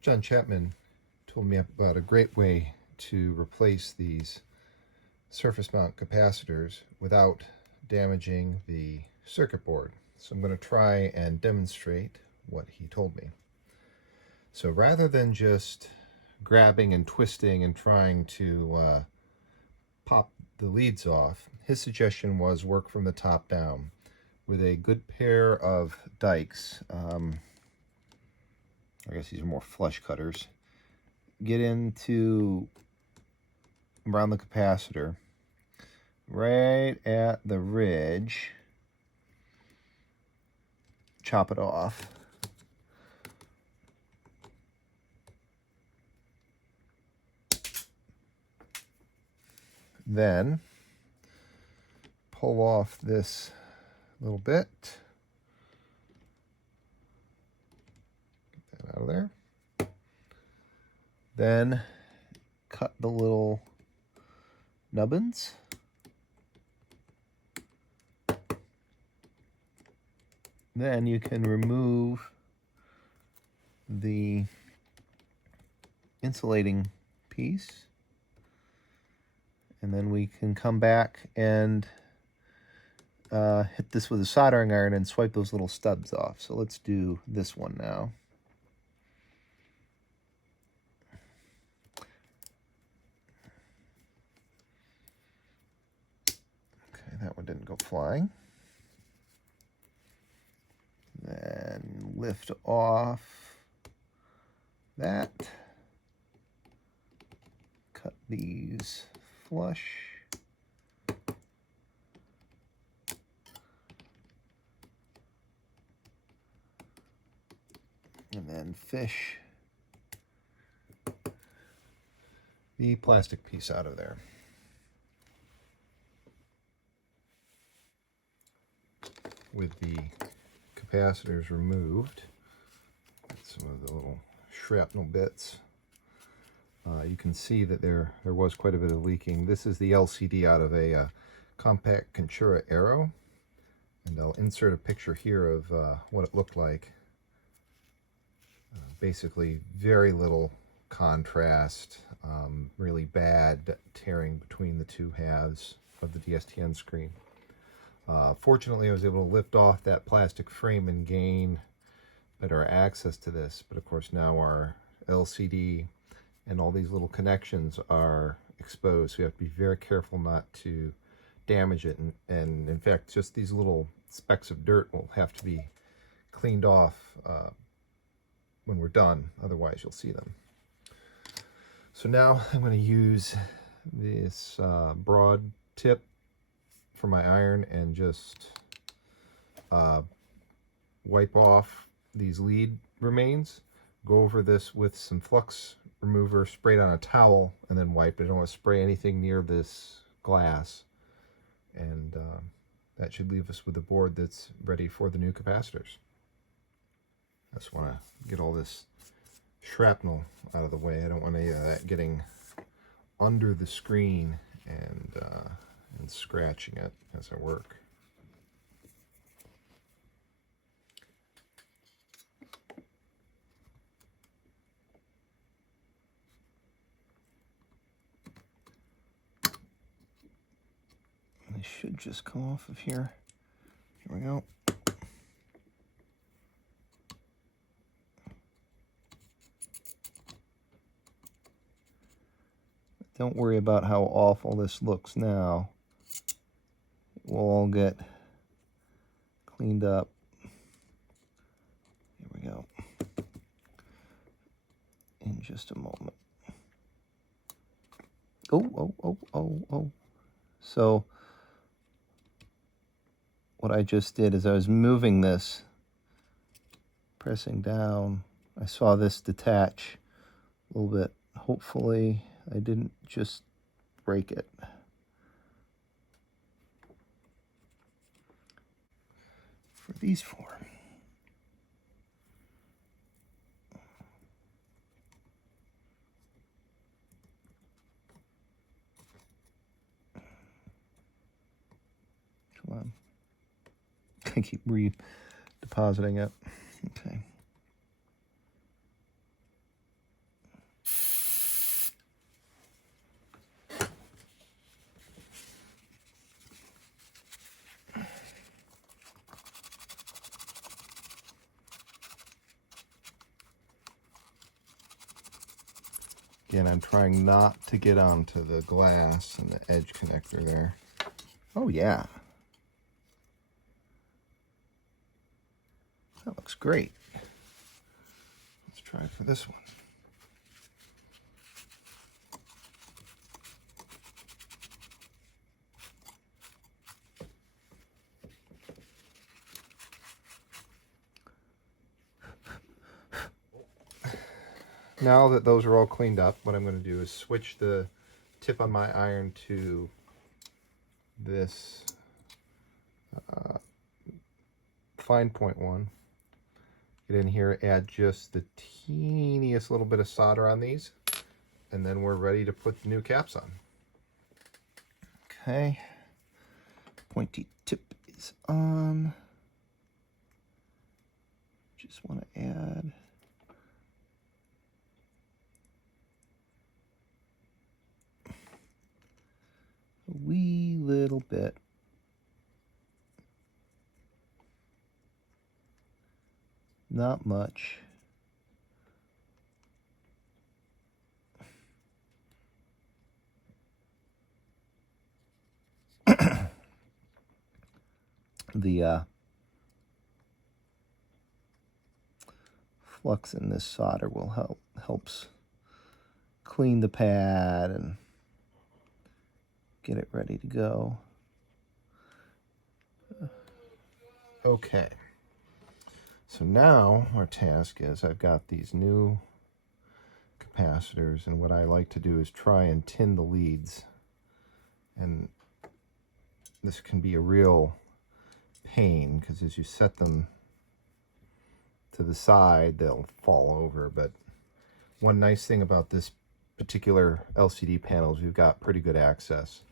John Chapman told me about a great way to replace these surface mount capacitors without damaging the circuit board. So I'm going to try and demonstrate what he told me. So rather than just grabbing and twisting and trying to pop the leads off, his suggestion was work from the top down with a good pair of dikes. I guess these are more flush cutters. Get into around the capacitor, right at the ridge, chop it off. Then pull off this little bit. Get that out of there. Then cut the little nubbins. Then you can remove the insulating piece. And then we can come back and hit this with a soldering iron and swipe those little stubs off. So let's do this one now. Okay, that one didn't go flying. Then lift off that. Cut these flush. And then fish the plastic piece out of there. With the capacitors removed, some of the little shrapnel bits, you can see that there was quite a bit of leaking. This is the LCD out of a compact Contura Aero, and I'll insert a picture here of what it looked like. Basically very little contrast, really bad tearing between the two halves of the DSTN screen. Fortunately, I was able to lift off that plastic frame and gain better access to this, but of course now our LCD and all these little connections are exposed, so you have to be very careful not to damage it, and in fact just these little specks of dirt will have to be cleaned off when we're done, otherwise you'll see them. So now I'm going to use this broad tip for my iron and just wipe off these lead remains. Go over this with some flux remover, spray it on a towel, and then wipe it. I don't want to spray anything near this glass, and that should leave us with a board that's ready for the new capacitors. I just want to get all this shrapnel out of the way. I don't want any of that getting under the screen and scratching it as I work. They should just come off of here. Here we go. Don't worry about how awful this looks now. It will all get cleaned up. Here we go. In just a moment. Oh. So what I just did is I was moving this, pressing down. I saw this detach a little bit. Hopefully I didn't just break it. For these four. Come on. I keep redepositing it. Okay. Again, I'm trying not to get onto the glass and the edge connector there. Oh yeah. That looks great. Let's try for this one. Now that those are all cleaned up, what I'm going to do is switch the tip on my iron to this fine point one. Get in here, add just the teeniest little bit of solder on these, and then we're ready to put the new caps on. Okay, pointy tip is on. Just want to add a wee little bit. Not much. The flux in this solder will helps clean the pad and get it ready to go. Okay. So now our task is I've got these new capacitors, and what I like to do is try and tin the leads. And this can be a real pain because as you set them to the side, they'll fall over. But one nice thing about this particular LCD panel is we've got pretty good access.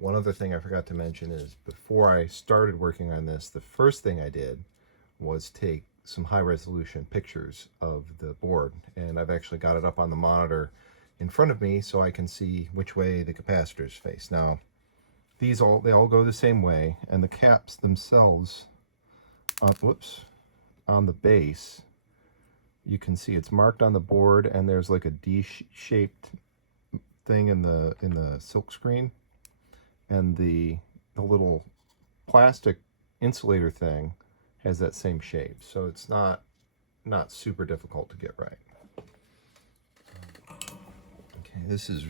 One other thing I forgot to mention is before I started working on this, the first thing I did was take some high resolution pictures of the board, and I've actually got it up on the monitor in front of me so I can see which way the capacitors face. Now they all go the same way, and the caps themselves on the base, you can see it's marked on the board, and there's like a D-shaped thing in the silk screen, and the little plastic insulator thing has that same shape, so it's not super difficult to get right. Okay, this is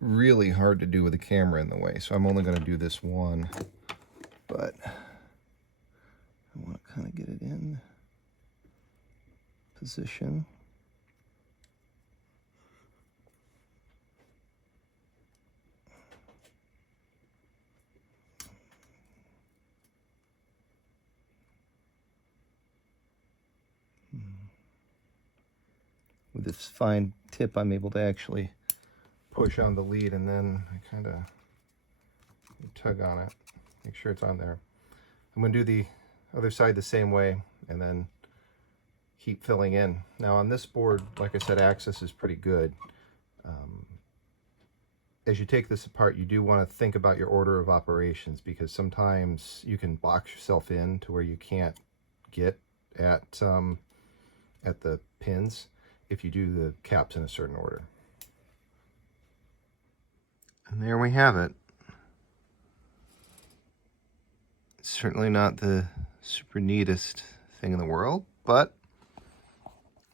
really hard to do with the camera in the way, so I'm only going to do this one, but I want to kind of get it in position. With this fine tip, I'm able to actually push on the lead, and then I kind of tug on it, make sure it's on there. I'm going to do the other side the same way, and then keep filling in. Now on this board, like I said, access is pretty good. As you take this apart, you do want to think about your order of operations, because sometimes you can box yourself in to where you can't get at the pins if you do the caps in a certain order. And there we have it. It's certainly not the super neatest thing in the world, but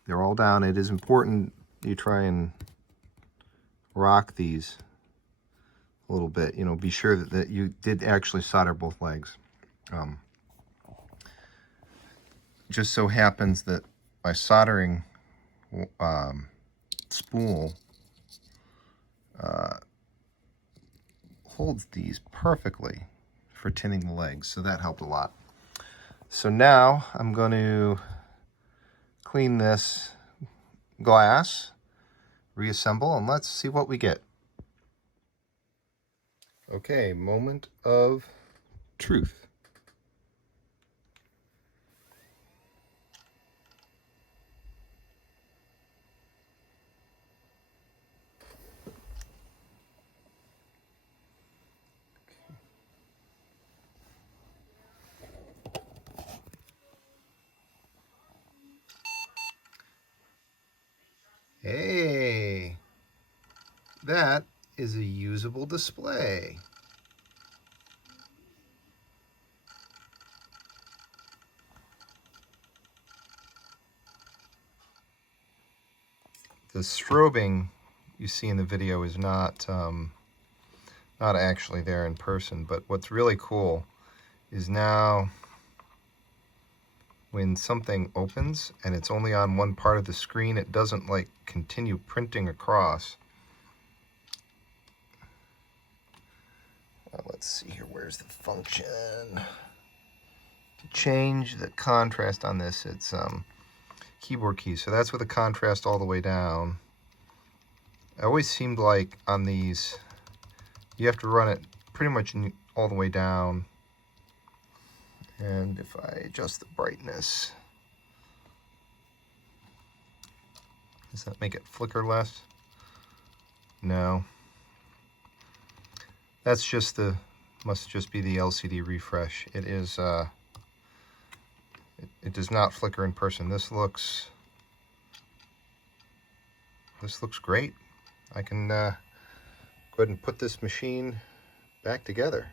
they're all down. It is important you try and rock these a little bit. You know, be sure that you did actually solder both legs. Just so happens that my soldering spool holds these perfectly for tinning the legs, so that helped a lot. So now I'm going to clean this glass, reassemble, and let's see what we get. Okay, moment of truth. Hey, that is a usable display. The strobing you see in the video is not actually there in person, but what's really cool is now when something opens and it's only on one part of the screen, it doesn't like continue printing across. Let's see here, where's the function? To change the contrast on this, it's keyboard keys. So that's with the contrast all the way down. It always seemed like on these, you have to run it pretty much all the way down. And if I adjust the brightness, does that make it flicker less? No. That's just the, must just be the LCD refresh. It is, it does not flicker in person. This looks great. I can go ahead and put this machine back together.